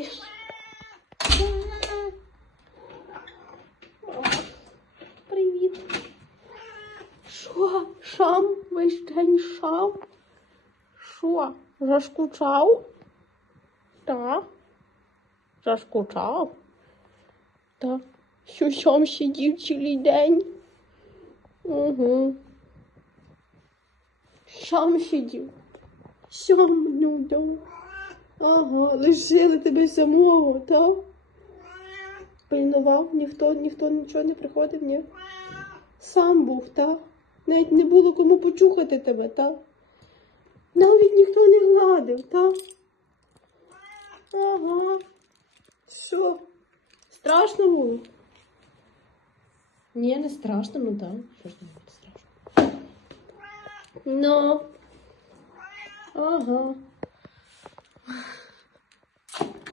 хочеш? Привіт. Що? Шам? Весь день шам? Що? Заскучав? Так. Заскучав? Так. Що сам сидів цілий день? Угу. Сам сидів. Сам нудив. Ага, лишили тебе самого, так? Пильнував, ніхто нічого не приходив, ні? Сам був, так? Навіть не було кому почухати тебе, так? Навіть ніхто не гладив, так? Ага. Що? Страшно було? Ні, не страшно, ну так. Що ж не буде страшно? Ну. Ага.